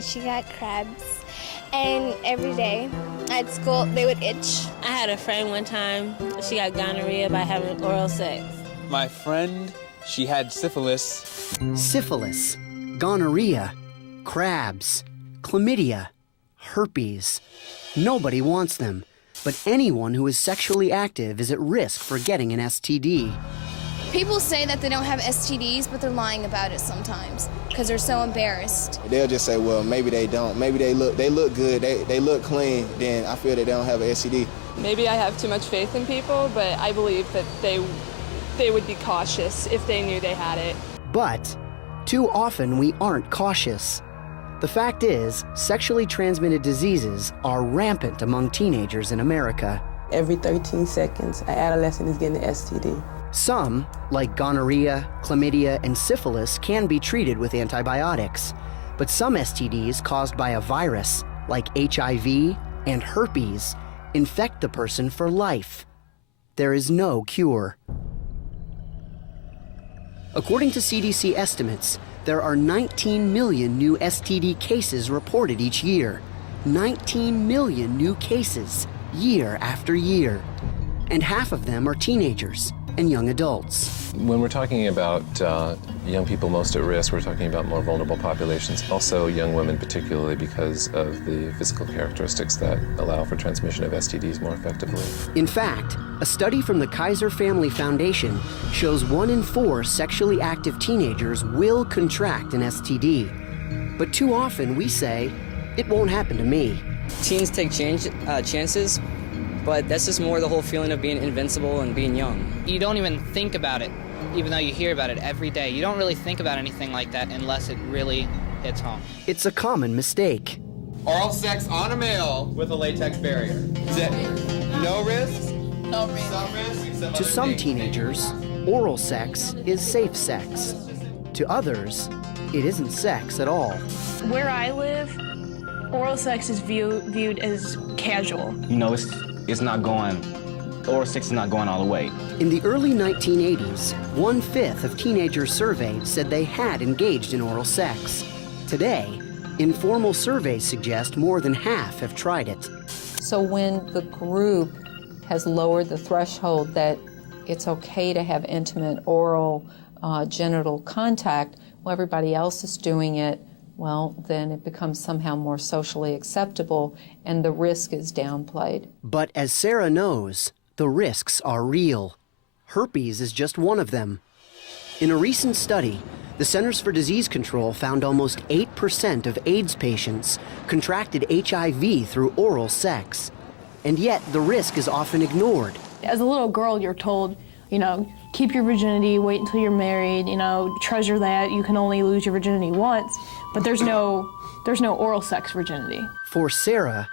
She got crabs. And every day at school, they would itch. I had a friend one time, she got gonorrhea by having oral sex. My friend, she had syphilis. Syphilis, gonorrhea, crabs, chlamydia, herpes. Nobody wants them, but anyone who is sexually active is at risk for getting an STD. People say that they don't have STDs, but they're lying about it sometimes because they're so embarrassed. They'll just say, well, maybe they don't. Maybe they look good, they look clean, then I feel they don't have an STD. Maybe I have too much faith in people, but I believe that they would be cautious if they knew they had it. But too often we aren't cautious. The fact is, sexually transmitted diseases are rampant among teenagers in America. Every 13 seconds, an adolescent is getting an STD. Some, like gonorrhea, chlamydia, and syphilis, can be treated with antibiotics. But some STDs caused by a virus, like HIV and herpes, infect the person for life. There is no cure. According to CDC estimates, there are 19 million new STD cases reported each year. 19 million new cases, year after year. And half of them are teenagers and young adults. When we're talking about young people most at risk, we're talking about more vulnerable populations, also young women particularly because of the physical characteristics that allow for transmission of STDs more effectively. In fact, a study from the Kaiser Family Foundation shows 1 in 4 sexually active teenagers will contract an STD. But too often we say, it won't happen to me. Teens take chances, but that's just more the whole feeling of being invincible and being young. You don't even think about it, even though you hear about it every day. You don't really think about anything like that unless it really hits home. It's a common mistake. Oral sex on a male with a latex barrier. No risks? No risk. Some risks? To some teenagers, oral sex is safe sex. To others, it isn't sex at all. Where I live, oral sex is viewed as casual. You know, oral sex is not going all the way. In the early 1980s, 1/5 of teenagers surveyed said they had engaged in oral sex. Today, informal surveys suggest more than half have tried it. So when the group has lowered the threshold that it's okay to have intimate oral genital contact while everybody else is doing it, well, then it becomes somehow more socially acceptable and the risk is downplayed. But as Sarah knows, the risks are real. Herpes is just one of them. In a recent study, the Centers for Disease Control found almost 8% of AIDS patients contracted HIV through oral sex. And yet, the risk is often ignored. As a little girl, you're told, keep your virginity, wait until you're married, treasure that, you can only lose your virginity once, but there's no oral sex virginity. For Sarah,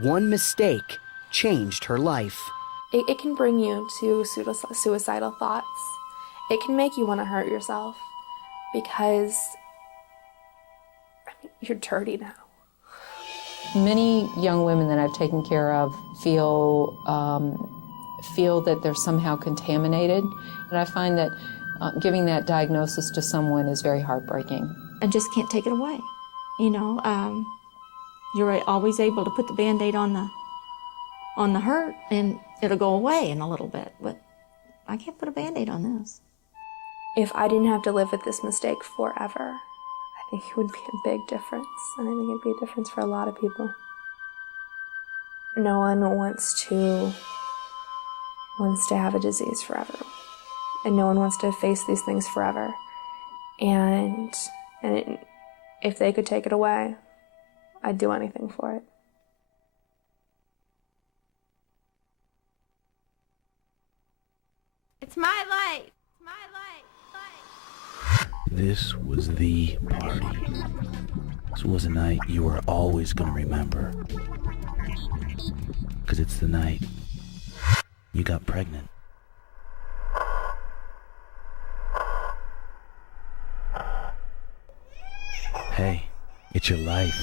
one mistake changed her life. It can bring you to suicidal thoughts. It can make you want to hurt yourself because you're dirty now. Many young women that I've taken care of feel that they're somehow contaminated. And I find that giving that diagnosis to someone is very heartbreaking. I just can't take it away. You're always able to put the Band-Aid on the hurt and it'll go away in a little bit, but I can't put a Band-Aid on this. If I didn't have to live with this mistake forever, I think it would be a big difference, and I think it'd be a difference for a lot of people. No one wants to have a disease forever, and no one wants to face these things forever. And if they could take it away, I'd do anything for it. It's my life. It's my life. This was the party. This was a night you are always gonna remember. 'Cause it's the night you got pregnant. Hey, it's your life.